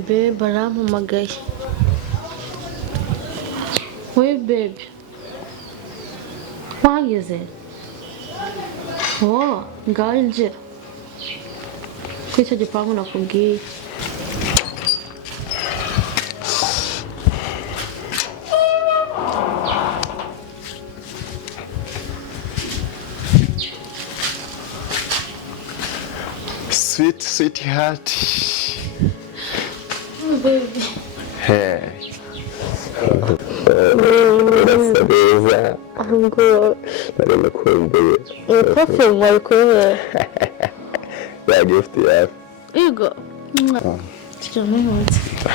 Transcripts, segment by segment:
baby barampamagaye. We baby. Wageze? Oh, ngaho injira. Kuri icyo gipangu nakubwiye. Sweetheart. Oh, baby. Hey. I'm good. I'm good. Perfume walikuwa. Ya gift ya. Igo.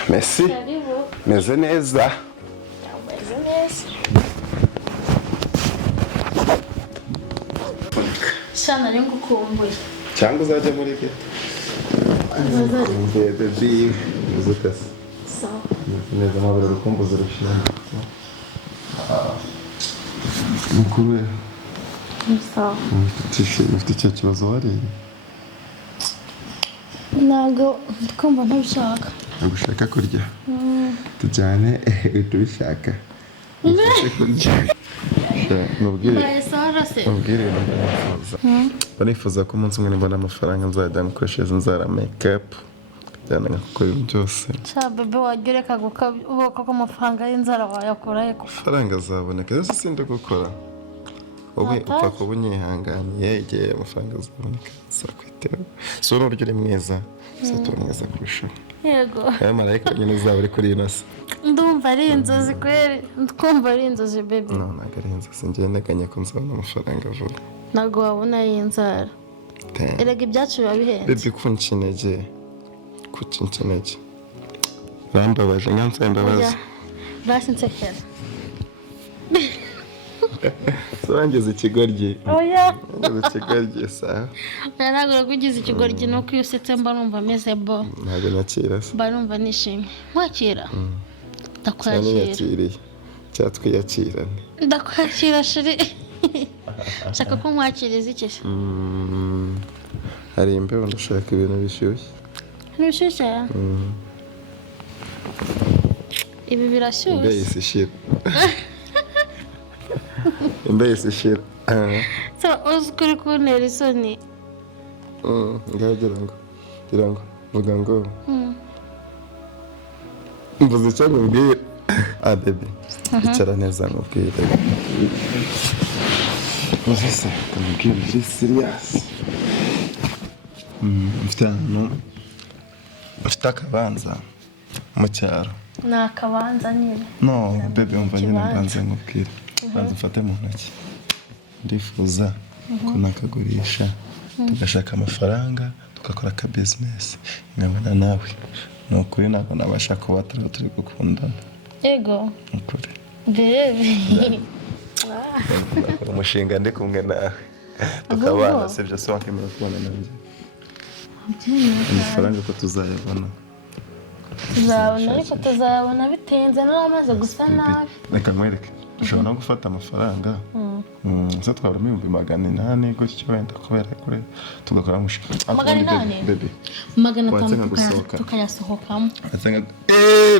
Merci. Meze neza. Sana ari ngukumbuye. Cyangwa uzajya muri ghetto. Baby, mutesi. Sawa. Neza mabara rukumbuza rushimye. Amakuru. Sawa. Ufite icyo kibazo wari? Ntago ndikumva ntabishaka. Nagushaka kurya. Tujyane tubishaka. Kurya. Mubwire. Mubwire banifuza ko umunsi umwe mbona amafaranga nzajya gukoresha inzara make-up cyane gukora ibintu byose. Cha bebe wagereka uboko ko amafaranga y'inzara wayakora yeko. Amafaranga azaboneka yose sinde gukora. Wowe upfa kuba unyihanganiye igihe amafaranga azaboneka sakwiteho. So n'uburyo uri mwiza turi mwiza kurushaho. Yego. Ayo marayika nyine uzaba uri kuri ino se. Ndumva ari inzozi kweri. Ndumva ari inzozi baby. No, ntabwo ari inzozi. Njye ndaganya ko nzabona amafaranga vuba. Ntabwo wabona y'inzara. Erega ibyacu biba bihenze. Baby kuncinege. Kucincinege. Rambabaje nyanza mbabazi. Basi nsekera. Sorangeze ikigoryi. Oya. Ngeze ikigoryi sawa. Ntabwo kugize ikigoryi no kwiyusetse mba numva meze bo. Ntabwo nakira se. Mba numva nishimye. Mwakira. Ndakwakira. Yakiriye. Cyatwiyakirane. Ndakwakira shiri. Shaka ko mwakiriza iki? Hari imbeho ndashaka ibintu bishyushye. Bishyushye? Ibi birashyushye. Imbeho isishira. Imbeho isishira. So uzukuri kuntera isoni. Ngagira ngo vuga ngo. Mvuze cyangwa mbwira. Baby. Icara neza nkubwire. Muzese kamubwira uri serious. Mfite akabanza mu cyaro. Ni akabanza nyine. No, baby umva nyine mbanze nkubwire. Banza mfate mu ntoki. Ndifuza ko nakagurisha tugashaka amafaranga tugakora ka business nkabana nawe. Nukuri nako nabasha kuba turi gukundana. Ego. Nukuri. Baby. Umushinga ndi kumwe nawe. Tukabana sibyo so wakemera kubona nanjye. Amafaranga ko tuzayabona. Tuzabona ariko tuzabona bitenze n'amaze gusa nabi. Reka nkwereke. Dushobora no gufata amafaranga. Se twabaramo 800 gutyo wenda kubera kure tugakora umushinga. 800 baby. 500 tukayasohokamo.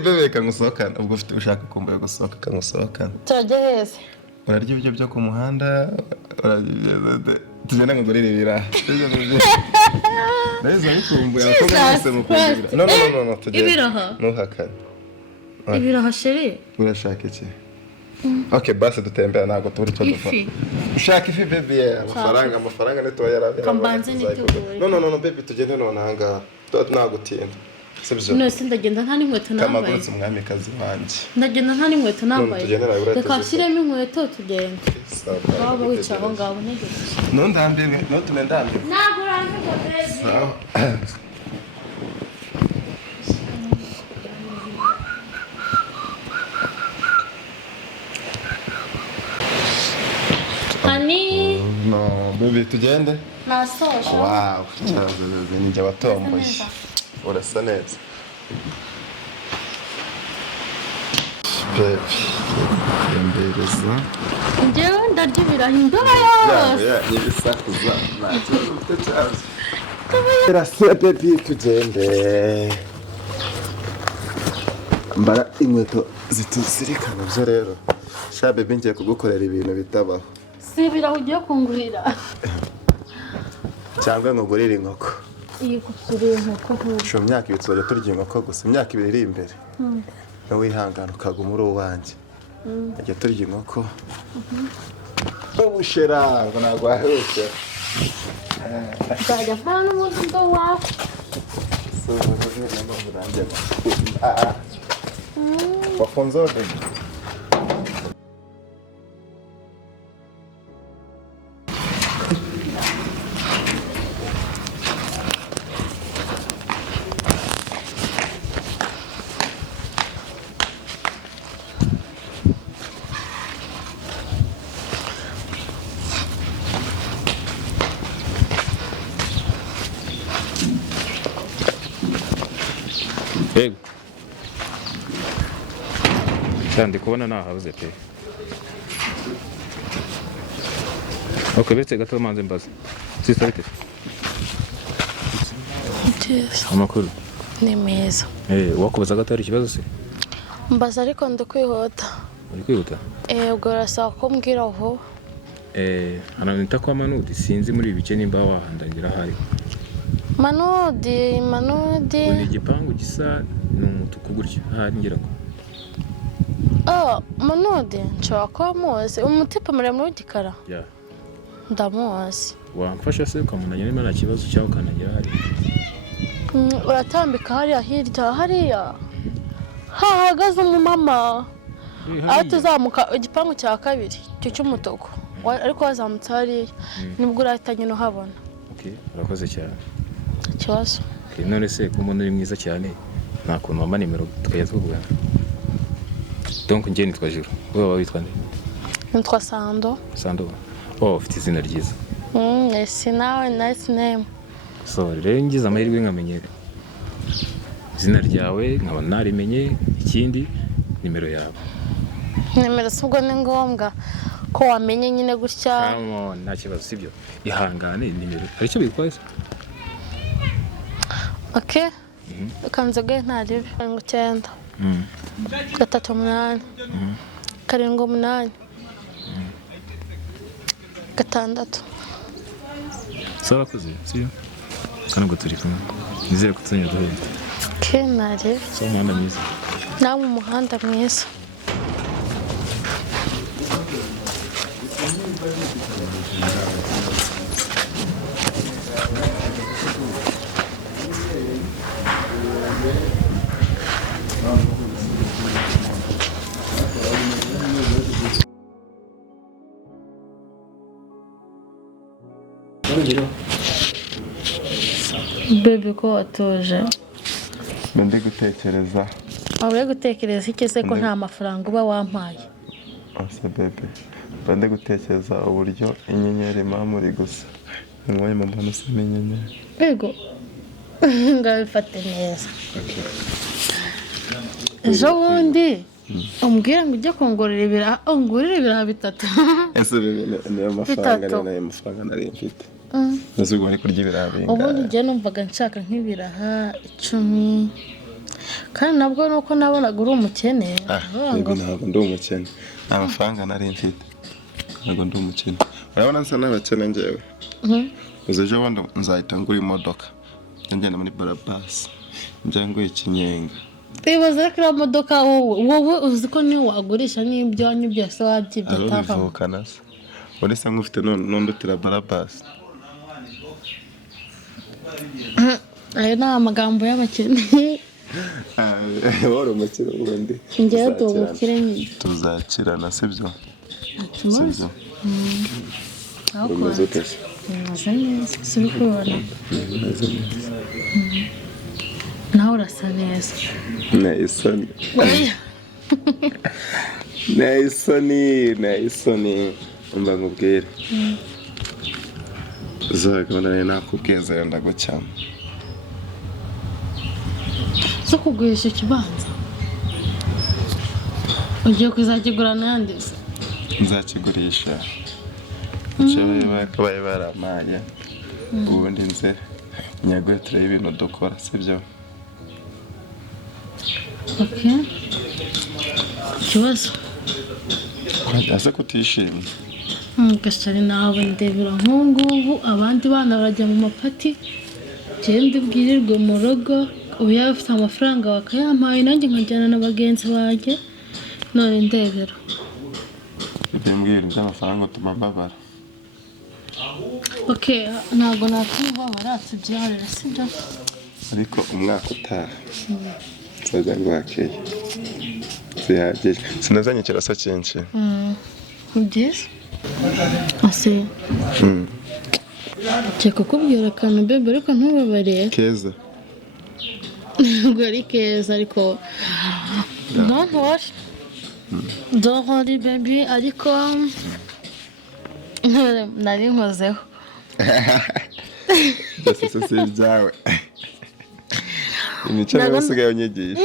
Bebe kangusohokana ubwo ufite ushaka kumva gusohoka kangusohokana. Turajye heze. Urarya ibyo byo ku muhanda tugenda ngo duririra. Neza bikumbuye ko mwese mukundira. No tugenda. Ibiraha. Ntuhakane. Ibiraha sheri. Urashaka iki? Okay, basi dutembera ntago turi cyo dufata. Ushaka ifi baby amafaranga neto yarabya. Kambanze nitugure. No baby tugende none hanga. Nagutinda. Sibyo. No sindagenda nta n'inkweto nambaye. Kamagurutse umwamikazi wanje. Ndagenda nta n'inkweto nambaye. Reka shiremo inkweto tugende. Baba wicaho ngabo nege. No ndambiye no tunendambiye. Nagurambe ngo baby. Sawa. Honey. No, baby tugende. Nasosha. Wow, cyaza baby njya batomboye. Urasa neza. Baby. Embereza. Njyewe ndarya ibiraha Ya, nyibisakuza. Ntacyo ufite cyaza. Birasa baby tugende. mbara inkweto zituzirikana byo rero sha bebe ngiye kugukorera ibintu bitabaho si ibirahu ugiye kungurira cyangwa ngugurire inkoko iyi kugurira inkoko sho myaka ibiri tuzajya turya inkoko gusa imyaka ibiri iri imbere nawe wihangana ukaguma uri uwanjye ajya turya inkoko ubushera ngo ntabwo waherutse nzajya mvana n'umududo wawe wafunze ode Yego. Kandi kubona nahabuze pe. Okay, betse gato manze mbaza. Sister bite? Yes. Amakuru. Ni meza. Wakubaza gato ari ikibazo se? Mbaza ariko ndakwihuta. Uri kwihuta? Ubwo urasaba ko mbwira aho. Ananita kwa Manudi sinzi muri ibi bice nimba wahandangira hari. Manudi. Ni igipangu gisa n'umutuku gutyo ahari ngira ngo. Manudi nshobora kuba muzi umutipe muremure w'igikara. Ya. Ndamuzi. Wamfasha se ukamunanya niba nta kibazo cyawe ukanagira hari. Uratambika hariya hirya hariya. Hahagaze umumama. Aho tuzamuka igipangu cya kabiri cyo cy'umutuku. Ariko wazamutse hariya nibwo urahita nyine uhabona. Okay, urakoze cyane. Ikibazo. None se ko umuntu uri mwiza cyane nta kuntu wampa nimero tukajya tuvugana. Donc njye nitwa Juru. Wowe witwa nde? Nitwa Sando. Sando. Ufite izina ryiza. Esi nawe nice name. So rero ngize amahirwe nkamenyere izina ryawe nkaba narimenye ikindi nimero yawe. Nimero subwo ni ngombwa ko wamenye nyine gutya. Nta kibazo sibyo. Ihangane nimero. Hari icyo bikwaye? Okay. Kanzoge ntari 9. 3 8. 6. Sawa kuzi, sio? Kana ngo turi kumwe. Nizere ko tuzanya duhenda. Kenare. So mwana mwiza. Na mu muhanda mwiza. Bebe ko watuje. ndi gutekereza. Uri gutekereza iki se ko nta mafaranga uba wampaye? Asa bebe. Ndi gutekereza uburyo inyenyeri mamuri gusa. Ngoye mu mbona se inyenyeri. Yego. Ngabifate neza. Ejo bundi umbwira ngo ujye kongorera ibiraha, ongorera ibiraha 3. Ese ni amafaranga nari mfite. Nasugo ari kurya ibiraha binga. Ubundi ngiye numvaga nshaka nk'ibiraha 10. Kandi nabwo nuko nabonaga uri umukene. Ntabwo ndi umukene. Amafaranga nari mfite. Ntabwo ndi umukene. Urabona nsa n'abakene njyewe. Uzeje wanda nzahita ngura imodoka. Ngenda muri barabasi. Njyango ikinyenga. Bibaza ko imodoka wowe uzi ko ni wagurisha n'ibyanyu byose wabyibye tafa. Arubivukana se. Uretse nk'ufite nondutira barabasi. Ayo ni amagambo y'abakene. Wari umukire ubundi. Ngewe tubukire nyine. Tuzakirana sibyo? Sibyo. Umeze utese. Umeze neza. Sibyo kubona. Nawe urasa neza. Naisoni. Umva nkubwire. Uzagabana nakubwiza yenda gucyama. So kugurisha ikibanza. Ugiye kuzakigura nande se? Nzakigurisha. Cyabaye bakabaye baramanye. Ubundi nze nyagwetre y'ibintu dukora sibyo. Okay. Ikibazo ase kutishimye gasari nawe ndebera nk'ubu abandi bana barajya mu mapati genda ubwirirwe mu rugo ubu yaba ufite amafaranga bakayampaye nanjye nkajyana na bagenzi banjye none ndebera bimbwira iby'amafaranga utuma mbabara okay ntabwo natubabara tubyiharira sibyo ariko umwaka utaha nzajya rwakeye zihagije sinazanye ikirasa cyinshi byiza ase cyeka kubwira akantu bebe ariko ntubabare keza ntabwo ari keza ariko don't worry baby ariko nari nkozeho byose si ibyawe imico nawe usigaye unyigisha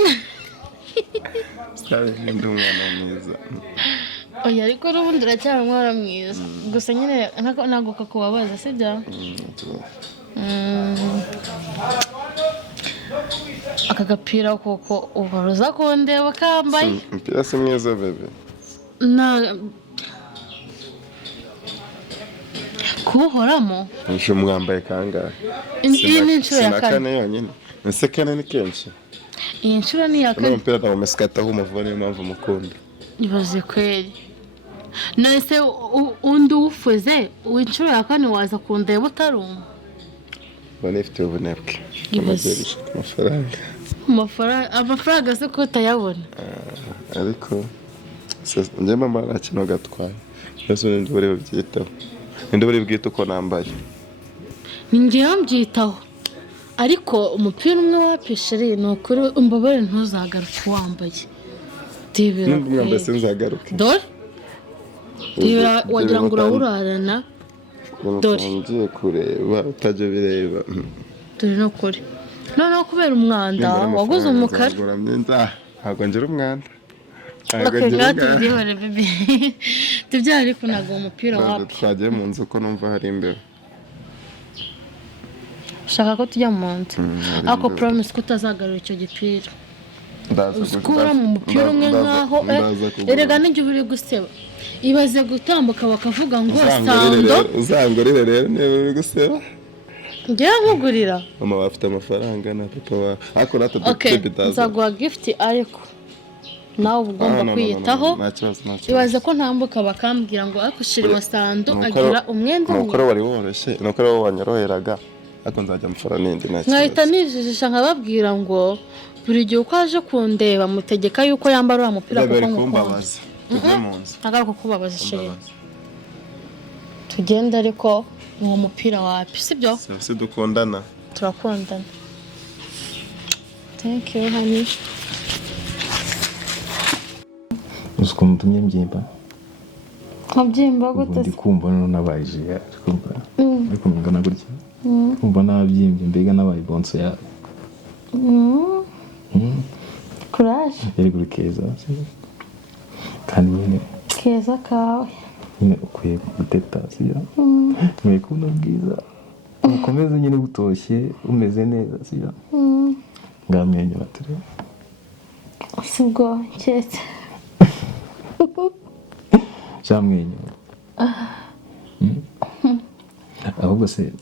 sitari ndi umwana mwiza oya ariko n'ubundi uracyari umwana mwiza gusa nyine ntabwo kakubabaza sibyo aka gapira kuko ubaruza kundeba kambaye umupira si mwiza bebe kuwuhoramo nshe mwambaye kangahe iyi ni inshuro ya kane yonyine ese kane ni kenshi iyi nshuro ni iya kane umupira ntabwo mesikataho umuvuba niyo mpamvu mukunda ibaze kweri nese undi uwufuze inshuro ya kane waza kundeba utarumva mbona ifite ubunebwe ibaze amafaranga se ko utayabona ariko njye mama nta kintu gatwaye mbese ninde buri bubyitaho ninde buri bwite uko nambaye ni njyewe mbyitaho ariko umupira umwe wapisheri ni ukuri umbabare ntuzagaruke wambaye debera mwambaye sinzagaruke dore debera wagira ngo urawurarana dore ngiye kureba utajya bireba dore no kuri noneho kubera umwanda waguze umukara ntabwo ngira umwanda tubyihore bebe tubyara ariko ntabwo umupira wapi twagiye mu nzu ko numva hari imbere ushaka ko tujya mu nzu ariko promise ko utazagarura icyo gipira uzikura mu mupira umwe nkaho erega n'igihe uri guseba ibaze gutambuka bakavuga ngo sando uzangurire rero niba uri guseba ngewe nkugurira mama bafite amafaranga na papa wawe ariko okay nzaguha gift ariko nawe ugomba kwiyitaho ibaze ko ntambuka bakambwira ngo ariko shirima sando agira umwenda umwe nukora wari woroshye nukora wowe wanyoroheraga ariko nzajya mfara n'indi nkahita nijijisha nkababwira ngo buri gihe uko aje kundeba mutegeka yuko yambara uriya mupira kuko ngukunda ntabwo kubabaza shirima tugenda ariko uwo mupira wapi sibyo si dukundana turakundana thank you honey uko mutumye mbyimba nkabyimba gute ndi kumva no nabaje ariko ngana gutya kumva nabyimbye mbega nabaye bonso ya courage yari kuri keza kandi nyine keza kawe nyine ukwiye guteta sibyo nkwiye kubona bwiza ukomeze nyine gutoshye umeze neza sibyo ngamenyo batere sibwo cyetse cyamwenyura ahubwo se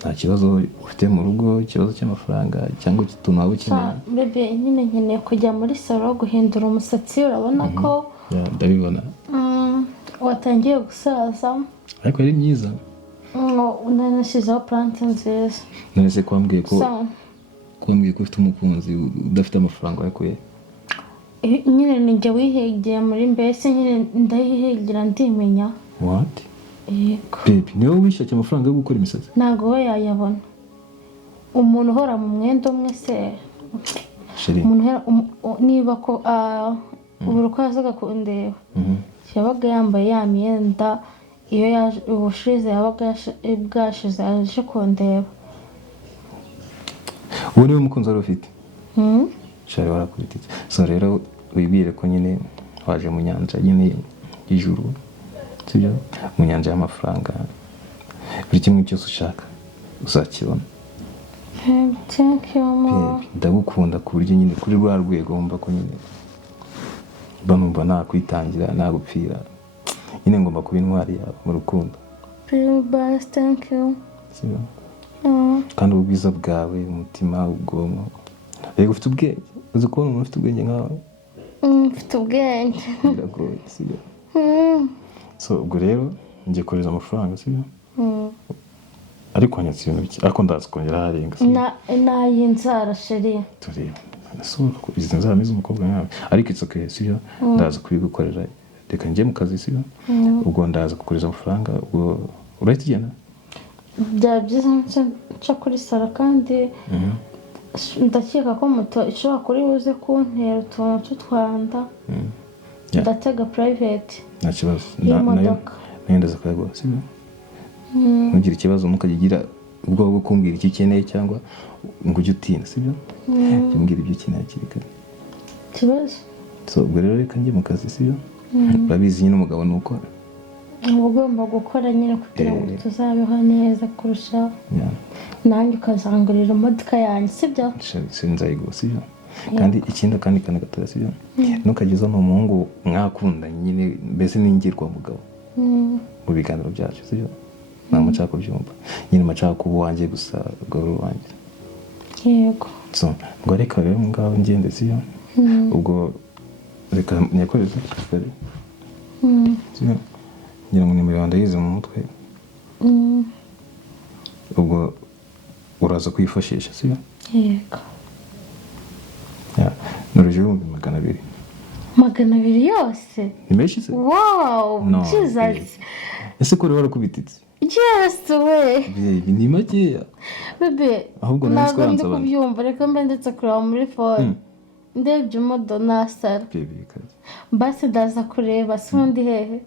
nta kibazo ufite mu rugo ikibazo cy'amafaranga cyangwa utuntu waba ukeneye bebe nyine nkeneye kujya muri salo guhindura umusatsi urabona ko ndabibona watangiye gusaza ariko ari myiza nanashyizeho plante nziza none se kwambwiye ko ufite umukunzi udafite amafaranga wakuye nyine nijya wihegera muri mbese nyine ndahihegera ndimenya what yego baby niwe wishyuye amafaranga yo gukora imisatsi ntabwo we yayabona umuntu uhora mu mwenda umwe se umuntu niba ko buri uko yazaga kundeba yabaga yambaye ya myenda iyo ubushize yabaga bwashize aje kundeba ubu niwe mukunzi wari ufite shari warakubititse so rero wibwire ko nyine waje mu nyanja nyine y'ijuru sibyo mu nyanja y'amafaranga buri kimwe cyose ushaka uzakibona Thank you mama. Ndagukunda ku buryo nyine kuri rwa rwego wumva ko nyine banumva nakwitangira nagupfira nyine ngomba kuba intwari yawe mu rukundo. Bye, thank you. Kandi ubwiza bwawe umutima ubwonko yego ufite ubwenge uzi ko umuntu ufite ubwenge nkawe. Ufite ubwenge biragoye sibyo. So ubwo rero ngiye kohereza amafaranga sibyo. Ariko hanyatse ibintu bike ariko ndaza kongera harenga na y'inzara sheri tureba nasubira ko izi nzara nizo umukobwa nkawe ariko it's okay sibyo. Ndaza kubigukorera reka njye mu kazi sibyo. Ubwo ndaza kukohereza amafaranga ubwo urahita ugenda. Byaba byiza nca kuri sara kandi ndakeka ko moto ishobora kuri buze kuntera utuntu tw'utwanda ndatega private nta kibazo nayo ndaza kuyagura sibyo. Ntugire ikibazo mukagira ubwo bwo kumbwira icyo ukeneye cyangwa ngo ujye utinda sibyo. Mbwira ibyo ukeneye kirikare kibazo. So ubwo rero reka njye mu kazi sibyo. Urabizi nyine umugabo nuko ugomba gukora nyine kugira ngo tuzabeho neza kurushaho. Nanjye ukazangurira imodoka yanjye sibyo. Sinzayigura sibyo. Kandi ikindi kandi gatoya sibyo. Ntukageze no umuhungu mwakunda nyine mbese n'ingirwa mugabo mu biganiro byacu sibyo. Namuca kubyumva nyine maca kuba wanjye gusa goro wanjye. Yego. So ngo reka rero ngaho ngende sibyo. Ubwo reka nyakoreze kare. Sibyo. Ngira ngo nimero yandayize mu mutwe. Ubwo uraza kwifashisha sibyo. Yego. N'urujuru 200. 200 yose. Nimeshi se? Wow, Jesus. Ese ko rero kubititse. Yes we. Baby ni makeya. Bebe. Ahubwo nari ntabwo kubyumva reka mbe ndetse kureba muri phone. Ndebye umodona sara. Baby kaje. Basi ndaza kureba sundi hehe.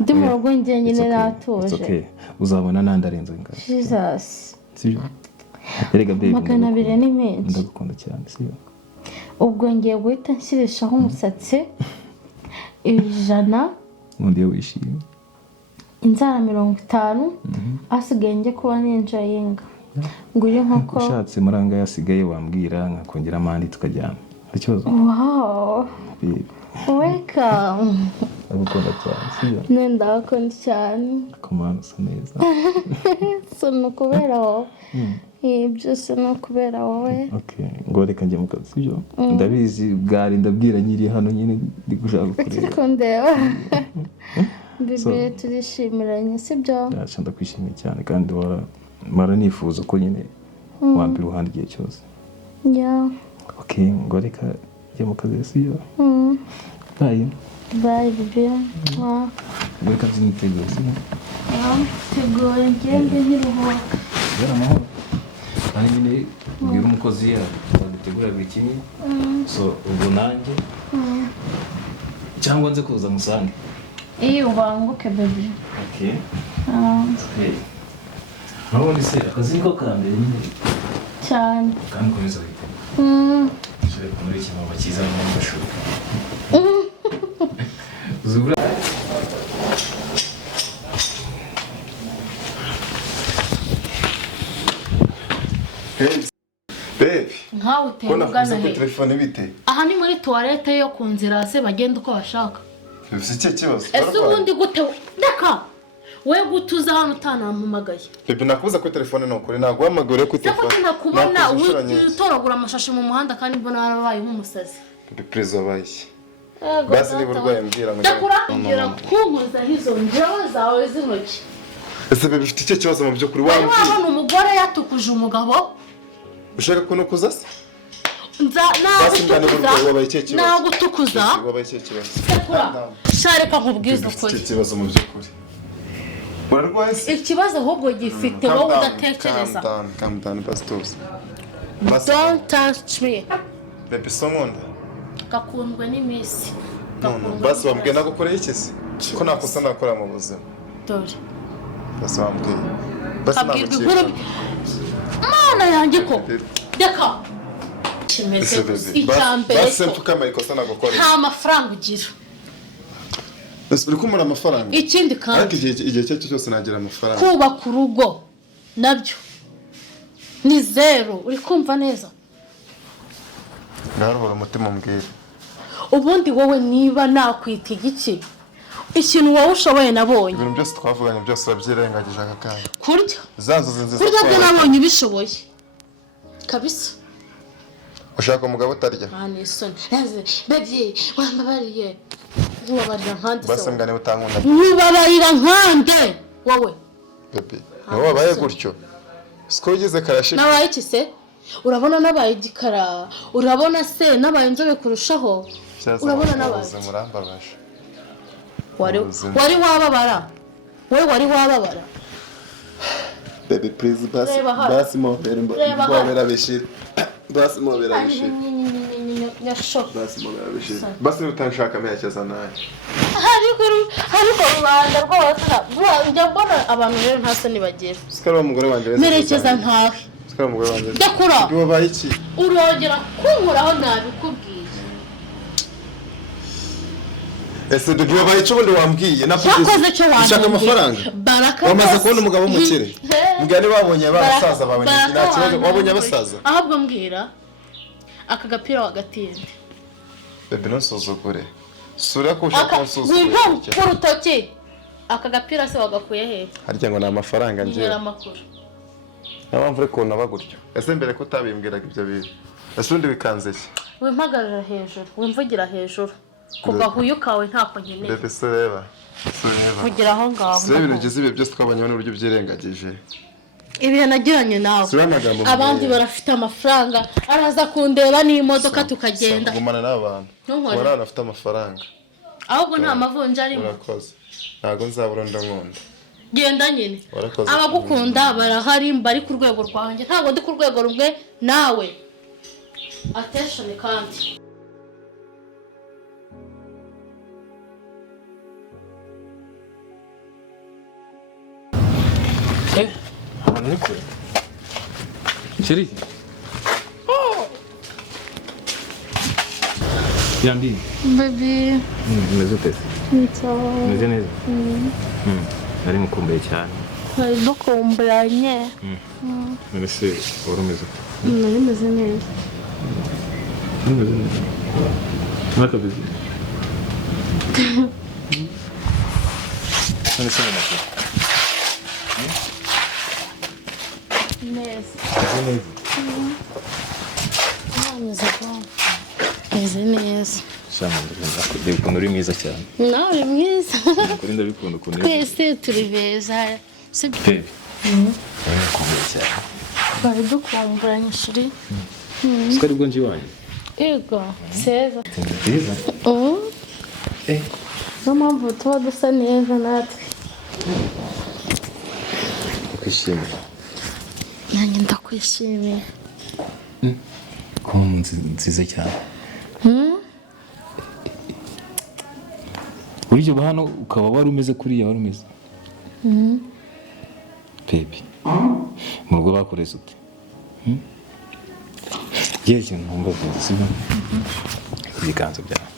Ndi mu rugo njye nyine natuje. Okay. Uzabona nandarenze ngaho. Jesus. Sibyo. Erega baby. 200 ni menshi. Ndagukunda cyane sibyo. Ubwo ngiye guhita nshyirishaho umusatsi 100. Nundi wishimye. Inzara 50. Asigaye njye kuba ninjayinga. Nguri nkako. Ushatse maranga yasigaye wambwira nkakongera amandi tukajyana. Ikibazo. Wow. Baby. Welcome. Ndagukunda cyane sibyo. Nenda akunda cyane. Komana sa neza. So nukubera wowe. Byose nukubera wowe. Okay. Ngo reka njye mu kazi sibyo. Ndabizi bwari ndabwira nyiri hano nyine ndi gushaka kureba. Kundeba. Bibi turishimiranye sibyo. Ndashaka kwishimira cyane kandi mara nifuza ko nyine wambira uruhande igihe cyose. Yeah. Okay, ngo reka njye mu kazi sibyo. Bye. Bye bibi. Reka ziniteguye sibyo. Teguye ngende ntiruhuka. Yara mahoro. Kandi nyine mbwira umukozi yadutegura buri kimwe. So ubwo nanjye cyangwa nze kuza musange. Ubanguke baby. Okay. Okay. Nabone se akazi ko kambere nyine. Cyane. Kandi komeza wite. Shire kumuri kimwe bakiza mu mashuri. Zura. Babe. Nkawe utengana he. Telefone bite? Aha ni muri toilette yo ku nzira se bagenda uko bashaka. Ufite kibazo. Ese ubundi gute deka? We gutuza hano utanampamagaye. Babe nakubuza ko telefone no kuri nago amagore ku telefone. Sako nakubona utoragura amashashi mu muhanda kandi mbona harabaye nk'umusazi. Babe please wabaye. Basi ni burwaye mbwira ngo. Ndakuragira kunkuza hizo njyewe zawe z'intoki. Ese babe ufite icyo kibazo mu byo kuri wambi. Wabona umugore yatukuje umugabo. Ushaka ko nukuza se? Nagutukuza. Nagutukuza. Wabaye icyo kibazo. Shareka nkubwiza ukuri. Icyo kibazo mu by'ukuri. Warwaye se? Ikibazo ahubwo gifite wowe udatekereza. Calm down, bastos. Don't touch me. Babe somonda. Gakundwe n'imisi. Basi wambwiye nagukoreye iki se? Ko nakosa nakora mu buzima. Dore. Basi wambwiye. Basi nabikora. Mana yanjye ko. Deka. Kimeze icyambere. Basi mfukama ikosa nagukoreye. Nta mafaranga ugira. Ese uri kumara amafaranga? Ikindi kandi. Ariko igihe cyo cyose nagira amafaranga. Kubaka urugo nabyo. ni 0 uri kumva neza ngaruhora umutima mbwira ubundi wowe niba nakwita igiki ikintu wowe ushoboye nabonye ibintu byose twavuganye byose wabyirengagije aka kanya kurya zanzuze nziza kurya byo nabonye bishoboye kabisa ushaka umugabo utarya anisoni baby wambabariye nkubabarira nkande base mbwa niba utankunda nkubabarira nkande wowe baby niwe wabaye gutyo siko ugize karashika nabaye iki se urabona nabaye igikara urabona se nabaye inzobe kurushaho urabona nabaye murambabaje wari wababara wowe wari wababara baby please basi mobera bishira basi mobera bishira nyaxo basi utanshaka merekeza naye ariko rubanda rwose njya mbona abantu rero ntase nibagera sikara umugore wanjye merekeza nkawe sikara umugore wanjye ndakura wabaye iki urongera kunkuraho nabikubwiye ese dugiye wabaye cyo bundi wambwiye nakuze cyo wambwiye ushaka amafaranga wamaze kubona umugabo w'umukire mugani babonye abasaza babonye nta kibazo wabonye abasaza ahubwo mbwira aka gapira wagatinde bebe nusuzugure sura ko ushaka nsuzugure urutoki aka gapira se wagakuye he harya ngo ni amafaranga ngiye amakuru nabamvu reko nabaguryo ese mbere ko tabimbwiraga ibyo bintu ese undi bikanze ki wimpagarira hejuru wimvugira hejuru kuva huyukawe ntako nkeneye bebe se reba vugira aho ngaho se ibintu byiza ibi byose twabonyeho n'uburyo byirengagije ibihe nagiranye nawe abandi barafite amafaranga araza kundeba n'imodoka tukagenda gumana n'abantu warana afite amafaranga ahubwo nta mavunja arimo urakoze ntago nzabura ndankunda genda nyine abagukunda barahari bari ku rwego rwanjye ntabwo ndi ku rwego rumwe nawe attention kandi Ni kure Chérie Yandi baby meze pese meze neza nari mukumbuye cyane nari dukumburanye mbese warumeze nari meze neza mwaka bizi nani sana nako neza meze neza sana ndakubwira ukuntu uri mwiza cyane nawe uri mwiza kuri ndabikunda ukuntu twese turi beza sibyo ndakumbuye cyane bari dukumburanye shiri sikari bwo nji wanyu ego seza nziza no mpamvu tuba dusa neza natwe kwishimira nanjye ndakwishimiye ko nziza cyane buryo hano ukaba wari umeze kuriya wari umeze baby mu rugo bakoreze ute yewe ikintu nkumva byiza sibyo ibiganza byawe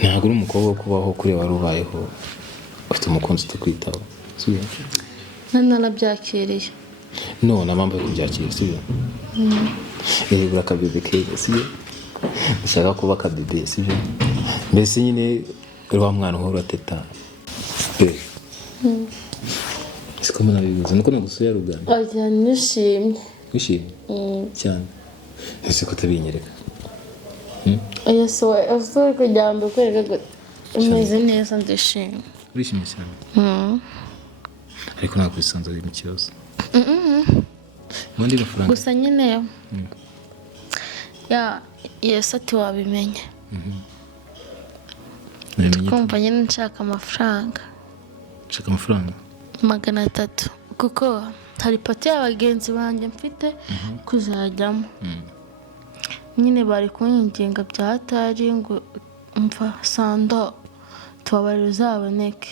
ntabwo uri umukobwa wo kubaho kuriya wari ubayeho ufite umukunzi utakwitaho sibyo nanabyakiriye none amambo yo kubyakira sibyo bura akabebe keza sibyo ushaka kuba akabebe sibyo mbese nyine wa mwana uhora ateta siko mbona bibuze nuko nagusuye Uganda oya nishimye wishimye cyane ese ko tabinyereka oya so avuye kugira ngo kwereka umeze neza ndishimye urishimye cyane ariko ntabwo bisanzwe ari mu kibazo mundi mafaranga gusa nyine Yesu ati wabimenye twumva nyine nshaka amafaranga 300 kuko hari pati y'abagenzi banjye mfite kuzajyamo nyine bari kunyinginga byatari ngo mva sando tubabarira uzaboneke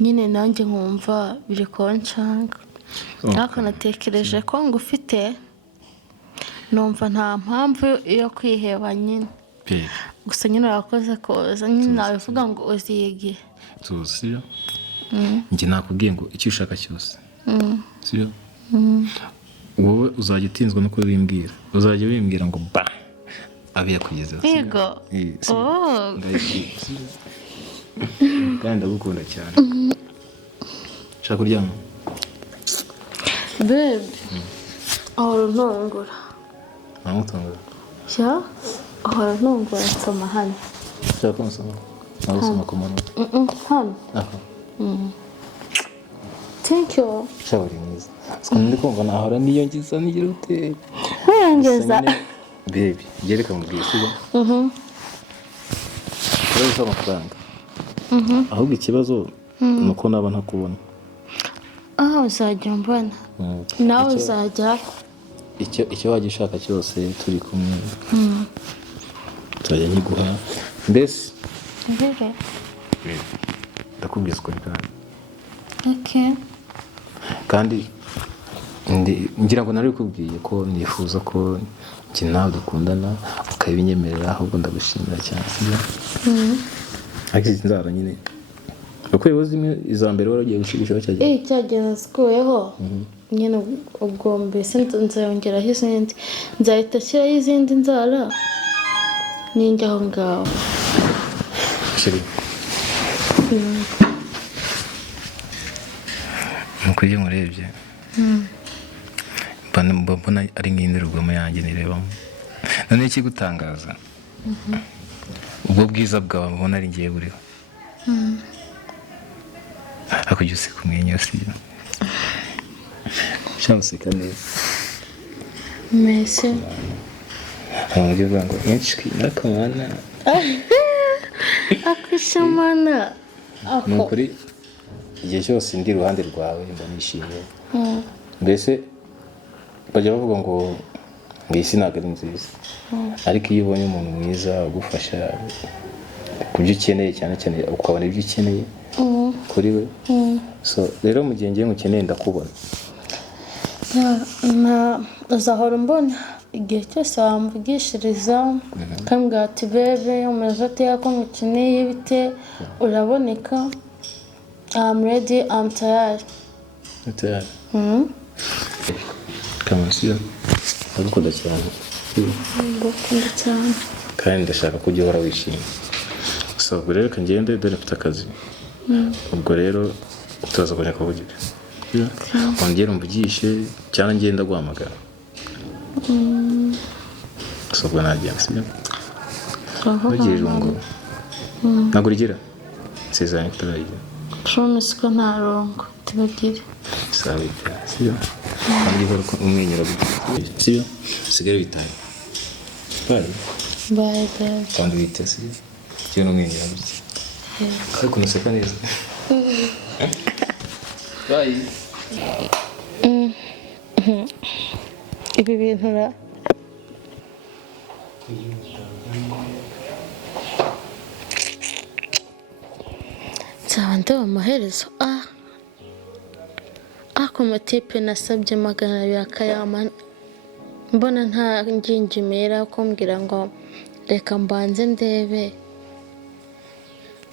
nyine nanjye nkumva biri konshanga ariko natekereje ko ngufite numva nta mpamvu yo kwiheba nyine gusa nyine urakoze koza nyine nabivuga ngo uziyige tuzi njye nakubwiye ngo icyo ushaka cyose sibyo wowe uzajya utinzwa no kubimbwira uzajya wimbwira ngo ba abe yakugezeho yego kandi ndagukunda cyane ushaka kuryama babe ahora ntongora ntamutongora ahora ntongora nsoma hano ushaka ko nsoma nawe usoma ku manota hano thank you ushaka uri mwiza ndi kumva nahora niyongeza nigira ute wiyongeza baby gereka mubwiye siba ikibazo cy'amafaranga ahubwo ikibazo ni uko naba ntakubona uzajya mbona nawe uzajya icyo wajya ushaka cyose turi kumwe tuzajya nkiguha mbese ndakubwiza ukuri kandi ngira ngo nari kubwiye ko nifuza ko njye nawe dukundana ukabinyemerera ahubwo ndagushimira cyane ariko izi nzara nyine ukuyeho zimwe iza mbere waragiye gushyirishaho cyagiye cyagiye nazikuyeho nyine ubwo mbese nzayongeraho izindi nzahita ashyiraho izindi nzara ninjya aho ngaho nuko iyo nkurebye mbona ari nk'indorerwamo yanjye nirebamo none ikigutangaza ubwo bwiza bwawe mbona ari ngiye buriho ariko ujya useka umwenyura sibyo ushaka useka neza mbese abantu bavuga ngo inshwi n'akamana akishamana ni ukuri igihe cyose ndi iruhande rwawe mba nishimiye mbese bajya bavuga ngo iyi si ntabwo ari nziza ariko iyo ubonye umuntu mwiza ugufasha ku byo ukeneye cyane cyane ukabona ibyo ukeneye kuri we so rero mu gihe ngiye ngukeneye ndakubona uzahora umbona igihe cyose wamvugishiriza ukambwira ati bebe umeze ute ko ngukeneye bite uraboneka I'm ready, I'm tired. Tired? Kamusiyo ndagukunda cyane ndagukunda cyane kandi ndashaka ko ujya uhora wishimye so ubwo rero kangende dore mfite akazi ubwo rero tuza kujya kuvugira wongera umvugishe cyane ngenda guhamagara so ubwo nagenda sibyo ntugire irungu ntabwo urigira nsezeranye kutarayigira promise ko nta rongo tubagire sawa sibyo kandi uhora umwenyura sibyo usigare witaye bye babe kandi wite sibyo cyo n'umwenyura bike ariko nuseka neza bye ibi bintu nzaba ndeba amaherezo ako matipe nasabye 200 akayama mbona nta ngingimira kumbwira ngo reka mbanze ndebe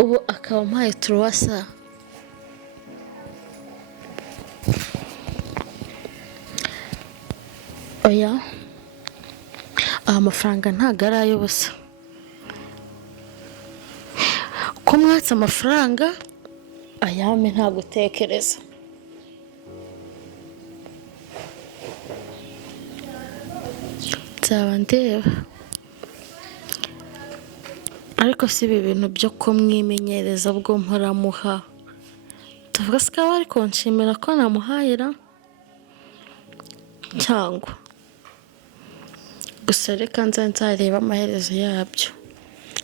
ubu akaba mpaye turuwasa oya amafaranga ntago ari ay'ubusa ko mwatse amafaranga ayame nta gutekereza nzaba ndeba ariko si ibi bintu byo kumwimenyereza bwo mparamuha tuvuga se ko ari kunshimira ko namuhahira cyangwa gusa reka nzareba amaherezo yabyo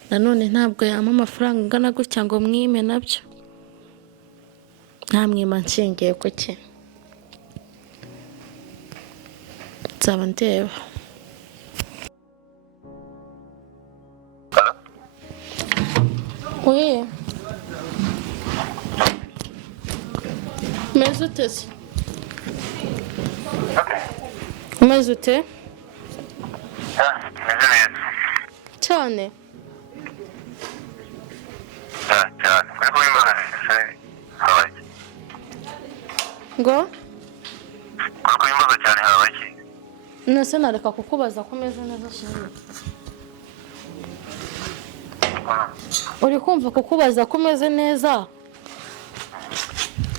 nanone ntabwo yama amafaranga angana gutya ngo mwime nabyo ntamwima nshingiye ku ki nzaba ndeba oui umeze ute se umeze ute cyane ngo kuko nese nareka kukubaza ko meze neza shimwe. Uri kumva kukubaza ko meze neza?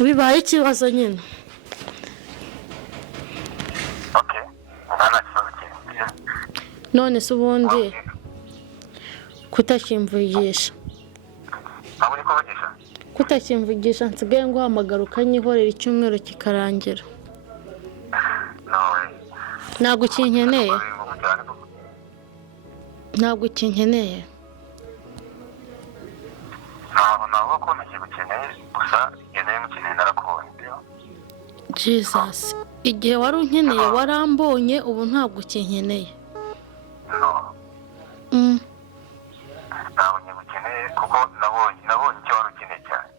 Bibaye ikibazo nyine. Okay. None se ubundi kutakimvugisha. Ntabwo uri kuvugisha? Kutakimvugisha nsigaye nguhamagara ukanyihorera icyumweru kikarangira. Ntabwo ukinkeneye. Ntabwo ukinkeneye. Ntabwo ko ntakigukeneye gusa ngeneye mukeneye narakubonye. Jesus, igihe wari unkeneye warambonye ubu ntabwo ukinkeneye. Ntabwo nigukeneye kuko nabonye icyo wari ukeneye cyane.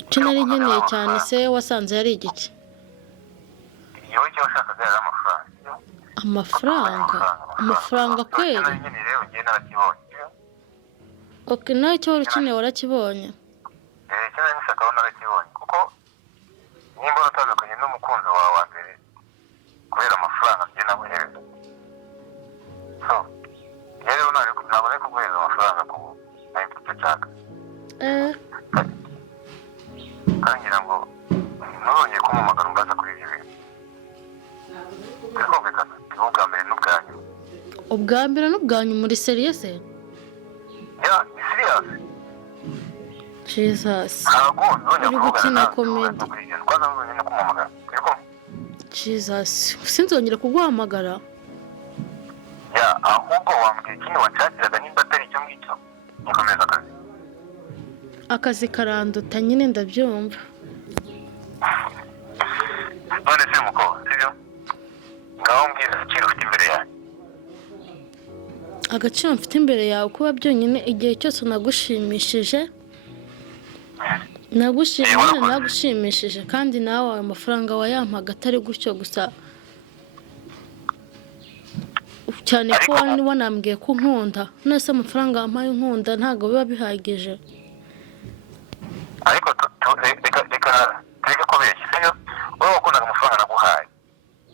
Icyo nari nkeneye cyane se wasanze yari igiki? Iyo icyo washakaga yari amafaranga. Amafaranga kweli? Icyo nari nkeneye rero ngiye narakibonye. Okay, nawe icyo wari ukeneye warakibonye? Icyo nari nshakaho narakibonye kuko nimba utandukanye n'umukunzi wawe wa mbere kubera amafaranga njye naguhereza. So, rero ntabwo ari kuguhereza amafaranga ku ntabwo icyo nshaka. Kangira ngo ntuzongere kumpamagara umbaza kuri ibyo bintu. Birumvikana ubwa mbere n'ubwa nyuma. Ubwa mbere n'ubwa nyuma muri seriye se? Ya, ni serious. Jesus. Ntabwo nzongera kuvugana nawe. Jesus, sinzongera kuguhamagara. Ya, ahubwo wambwira ikintu wacakiraga nimba atari icyo ngicyo nkomeza akazi. Akazi karanduta nyine ndabyumva. None se mukobwa, sibyo? Ngaho mbwira ikintu ufite imbere yanjye. Agaciro mfite imbere yawe kuba byonyine igihe cyose nagushimishije. Nagushimishije kandi nawe ayo mafaranga wayampaga atari gutyo gusa. Cyane ko wanambwiye ko nkunda. Nese amafaranga wampaye nkunda ntabwo biba bihagije. Ariko reka kubeshya, sibyo? Wowe wakundaga amafaranga naguhaye.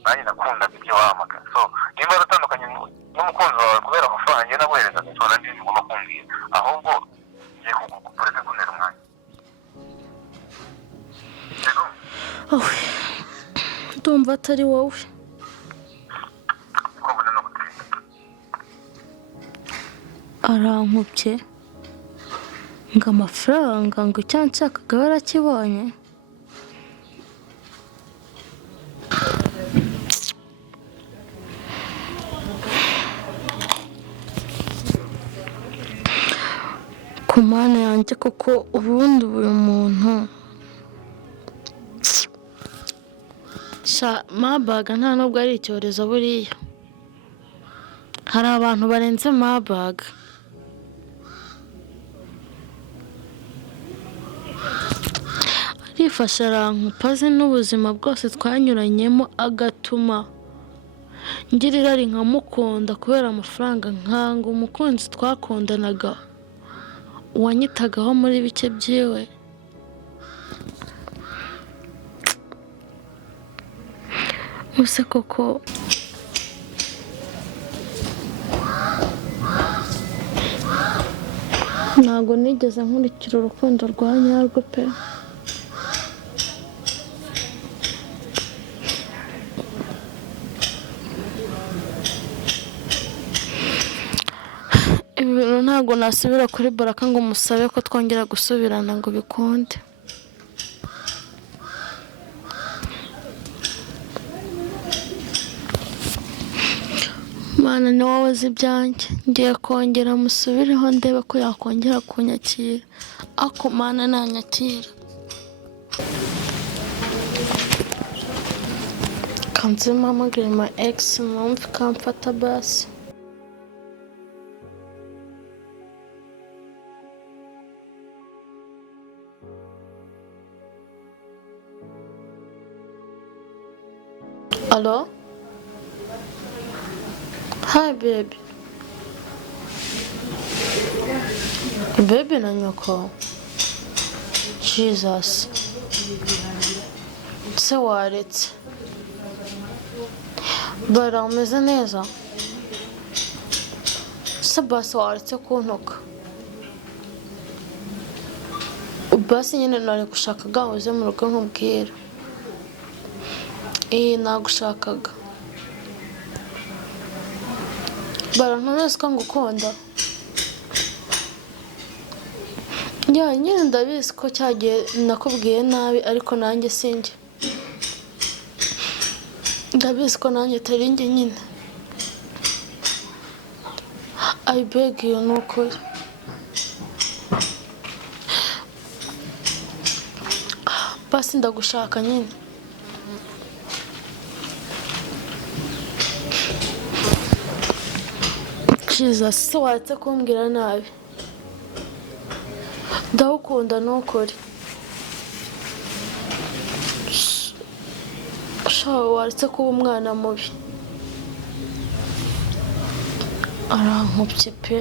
Nanjye nakundaga ibyo wampaga. So, nimba utandukanye n'umukunzi wawe kubera amafaranga njye naguhereza nshobora ndi ngomba kumbwira. Ahubwo ngiye kukureka kuntera umwanya. Ndumva atari wowe. Arankubye ngo amafaranga ngo icyo nshakaga barakibonye. Ku mana yanjye kuko ubundi uyu muntu mabaga nta nubwo ari icyorezo buriya. Hari abantu barenze mabaga. Arifasha arankupaze n'ubuzima bwose twanyuranyemo agatuma ngira irari nkamukunda kubera amafaranga nkanga umukunzi twakundanaga wanyitagaho muri bike byiwe. Use koko ntabwo nigeze nkurikira urukundo rwa nyarwo pe. Ibi bintu ntabwo nasubira kuri Baraka ngo musabe ko twongera gusubirana ngo bikunde. Mana ni wowe uzi ibyanjye. Ngiye kongera musubireho ndebe ko yakongera kunyakira. Ako Mana nanyakira. Kanzima mpamagare my ex numve kamfata basi. Hello? Hi baby. Baby na nyoko. Jesus. Se waretse. bara umeze neza se basi waretse kuntuka basi nyine nari gushaka gahoze mu rugo nkubwira nagushakaga bara ntuzi ko ngukunda nyine ndabizi ko cyagiye nakubwiye nabi ariko nanjye sinjye ndabizi ko nanjye atari njye nyine I beg you nukuri basi ndagushaka nyine Jesus se waretse kumbwira nabi ndagukunda nukuri waretse kuba umwana mubi arankubye pe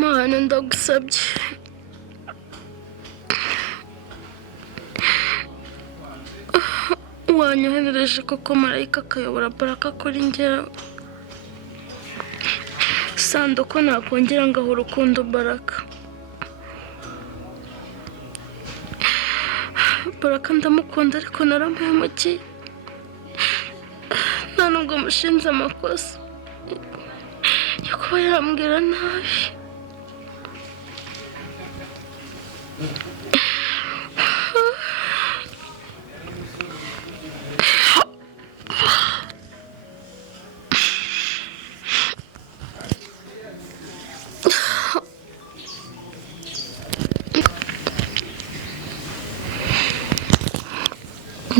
Mana ndagusabye wanyoherereje koko marayika akayobora baraka kuri njyewe sando ko nakongera ngaho urukundo baraka baraka ndamukunda ariko naramuhemukiye nta nubwo mushinze amakosa yo kuba yambwira nabi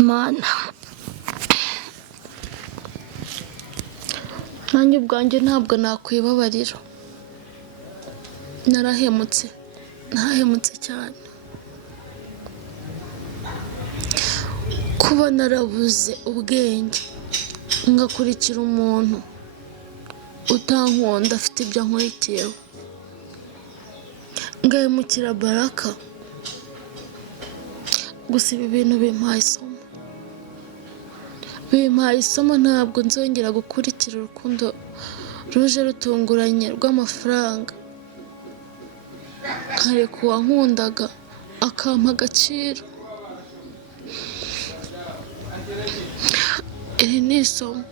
Mana nanjye ubwanjye ntabwo nakwibabarira narahemutse cyane kuba narabuze ubwenge ngakurikira umuntu utankunda afite ibyo ankurikiraho ngahemukira baraka gusa ibi bintu bimpaye isomo ntabwo nzongera gukurikira urukundo ruje rutunguranye rw'amafaranga nkareka uwankundaga akampa agaciro iri ni isomo